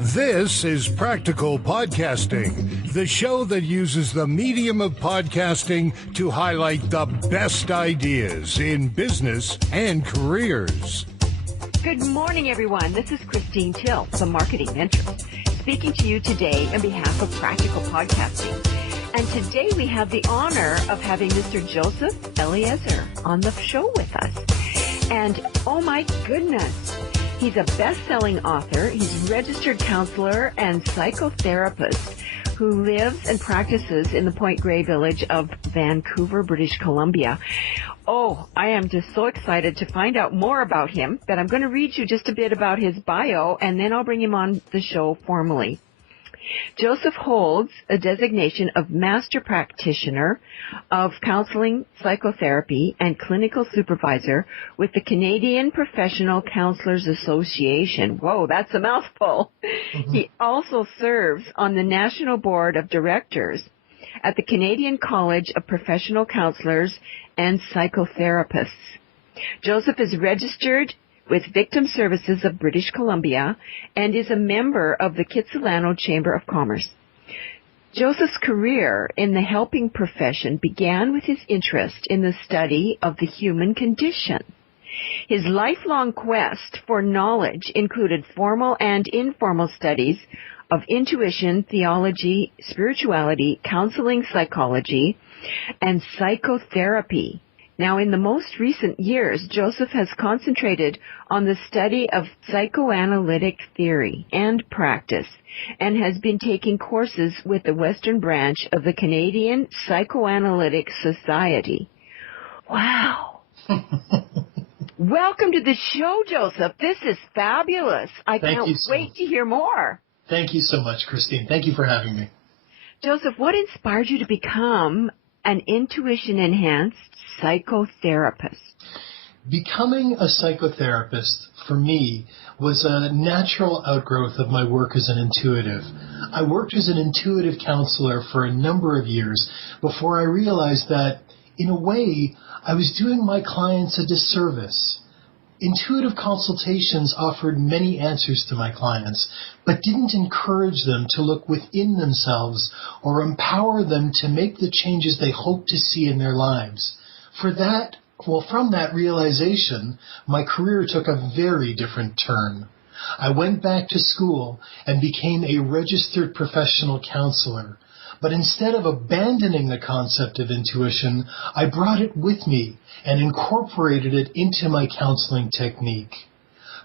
This is Practical Podcasting, the show that uses the medium of podcasting to highlight the best ideas in business and careers. Good morning, everyone. This is Christine Till, the Marketing Mentress, speaking to you today on behalf of Practical Podcasting. And today we have the honor of having Mr. Joseph Eliezer on the show with us. And oh my goodness, he's a best-selling author. He's a registered counselor and psychotherapist who lives and practices in the Point Grey village of Vancouver, British Columbia. Oh, I am just so excited to find out more about him that I'm going to read you just a bit about his bio, and then I'll bring him on the show formally. Joseph holds a designation of Master Practitioner of Counseling, Psychotherapy, and Clinical Supervisor with the Canadian Professional Counselors Association. Whoa, that's a mouthful. Mm-hmm. He also serves on the National Board of Directors at the Canadian College of Professional Counselors and Psychotherapists. Joseph is registered with Victim Services of British Columbia and is a member of the Kitsilano Chamber of Commerce. Joseph's career in the helping profession began with his interest in the study of the human condition. His lifelong quest for knowledge included formal and informal studies of intuition, theology, spirituality, counseling, psychology, and psychotherapy. Now, in the most recent years, Joseph has concentrated on the study of psychoanalytic theory and practice and has been taking courses with the Western branch of the Canadian Psychoanalytic Society. Wow. Welcome to the show, Joseph. This is fabulous. I can't wait to hear more. Thank you so much, Christine. Thank you for having me. Joseph, what inspired you to become an intuition-enhanced psychotherapist? Becoming a psychotherapist, for me, was a natural outgrowth of my work as an intuitive. I worked as an intuitive counselor for a number of years before I realized that, in a way, I was doing my clients a disservice. Intuitive consultations offered many answers to my clients, but didn't encourage them to look within themselves or empower them to make the changes they hoped to see in their lives. From that realization, my career took a very different turn. I went back to school and became a registered professional counselor. But instead of abandoning the concept of intuition, I brought it with me and incorporated it into my counseling technique.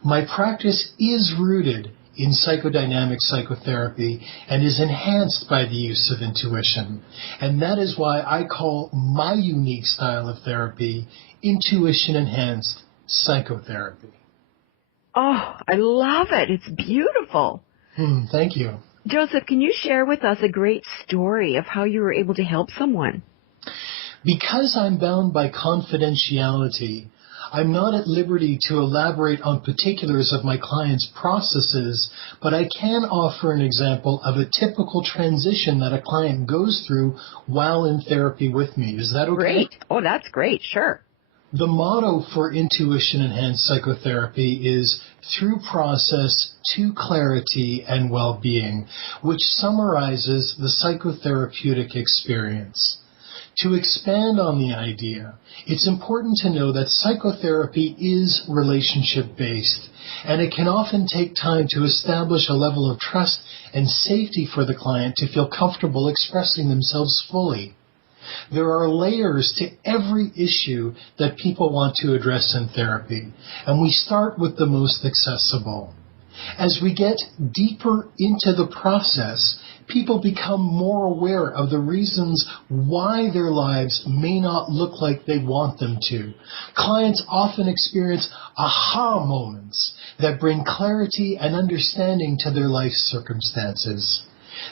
My practice is rooted in psychodynamic psychotherapy and is enhanced by the use of intuition. And that is why I call my unique style of therapy Intuition-Enhanced Psychotherapy. Oh, I love it. It's beautiful. Thank you. Joseph, can you share with us a great story of how you were able to help someone? Because I'm bound by confidentiality, I'm not at liberty to elaborate on particulars of my clients' processes, but I can offer an example of a typical transition that a client goes through while in therapy with me. Is that okay? Great. Oh, that's great. Sure. The motto for Intuition-Enhanced Psychotherapy is through process to clarity and well-being, which summarizes the psychotherapeutic experience. To expand on the idea, it's important to know that psychotherapy is relationship-based, and it can often take time to establish a level of trust and safety for the client to feel comfortable expressing themselves fully. There are layers to every issue that people want to address in therapy, and we start with the most accessible. As we get deeper into the process, people become more aware of the reasons why their lives may not look like they want them to. Clients often experience aha moments that bring clarity and understanding to their life circumstances.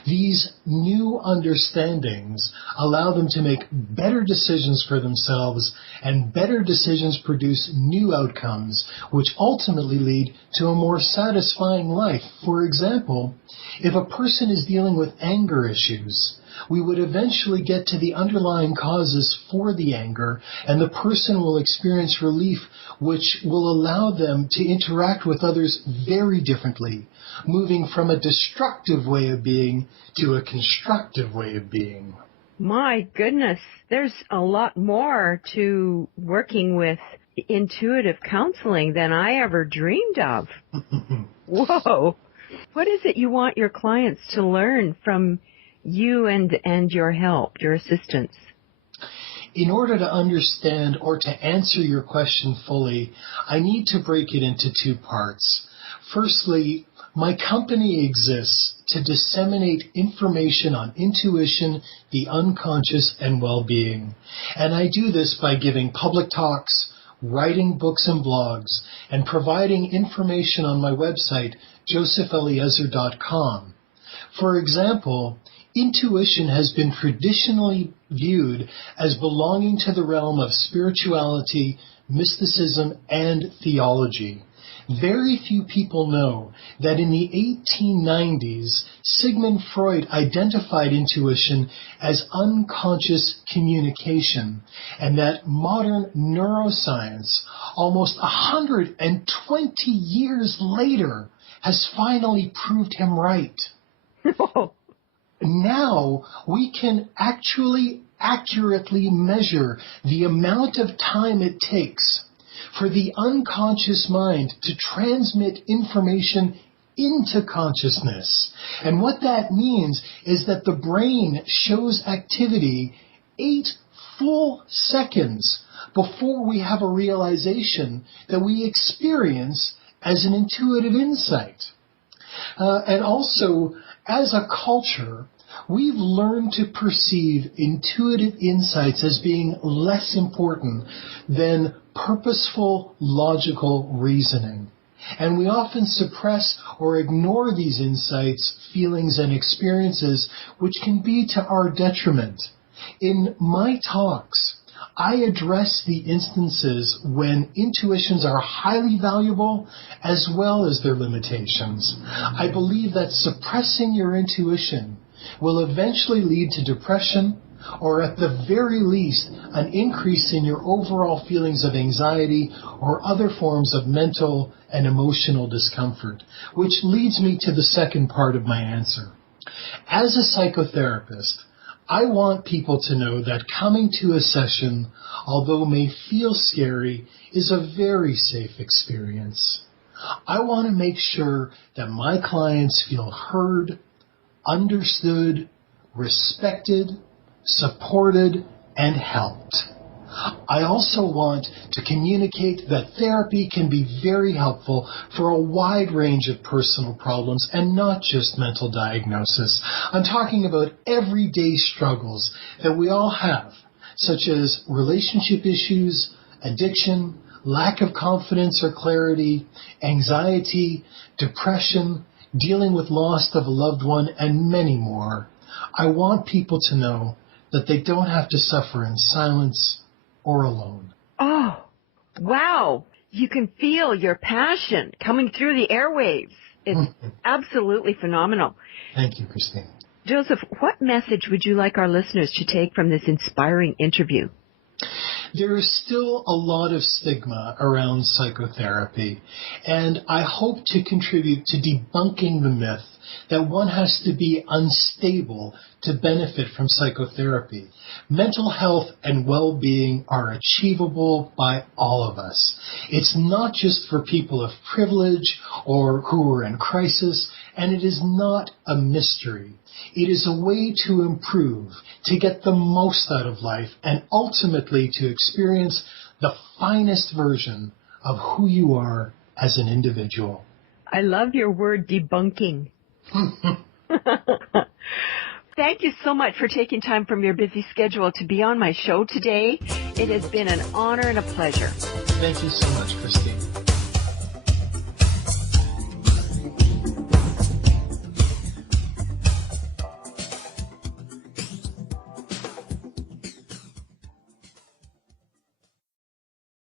These new understandings allow them to make better decisions for themselves, and better decisions produce new outcomes, which ultimately lead to a more satisfying life. For example, if a person is dealing with anger issues, we would eventually get to the underlying causes for the anger, and the person will experience relief, which will allow them to interact with others very differently, moving from a destructive way of being to a constructive way of being. My goodness, there's a lot more to working with intuitive counseling than I ever dreamed of. Whoa. What is it you want your clients to learn from you and your help, your assistance? In order to understand or to answer your question fully, I need to break it into two parts. Firstly, my company exists to disseminate information on intuition, the unconscious, and well-being. And I do this by giving public talks, writing books and blogs, and providing information on my website, josepheliezer.com. For example, intuition has been traditionally viewed as belonging to the realm of spirituality, mysticism, and theology. Very few people know that in the 1890s, Sigmund Freud identified intuition as unconscious communication, and that modern neuroscience, almost 120 years later, has finally proved him right. Now we can actually accurately measure the amount of time it takes for the unconscious mind to transmit information into consciousness. And what that means is that the brain shows activity 8 full seconds before we have a realization that we experience as an intuitive insight. And also, as a culture, we've learned to perceive intuitive insights as being less important than purposeful, logical reasoning. And we often suppress or ignore these insights, feelings, and experiences, which can be to our detriment. In my talks, I address the instances when intuitions are highly valuable as well as their limitations. I believe that suppressing your intuition will eventually lead to depression, or at the very least, an increase in your overall feelings of anxiety or other forms of mental and emotional discomfort, which leads me to the second part of my answer. As a psychotherapist, I want people to know that coming to a session, although may feel scary, is a very safe experience. I want to make sure that my clients feel heard, understood, respected, supported, and helped. I also want to communicate that therapy can be very helpful for a wide range of personal problems and not just mental diagnosis. I'm talking about everyday struggles that we all have, such as relationship issues, addiction, lack of confidence or clarity, anxiety, depression, dealing with loss of a loved one, and many more. I want people to know that they don't have to suffer in silence or alone. Oh, wow. You can feel your passion coming through the airwaves. It's absolutely phenomenal. Thank you, Christine. Joseph, what message would you like our listeners to take from this inspiring interview? There is still a lot of stigma around psychotherapy, and I hope to contribute to debunking the myth that one has to be unstable to benefit from psychotherapy. Mental health and well-being are achievable by all of us. It's not just for people of privilege or who are in crisis, and it is not a mystery. It is a way to improve, to get the most out of life, and ultimately to experience the finest version of who you are as an individual. I love your word debunking. Thank you so much for taking time from your busy schedule to be on my show today. It has been an honor and a pleasure. Thank you so much, Christine.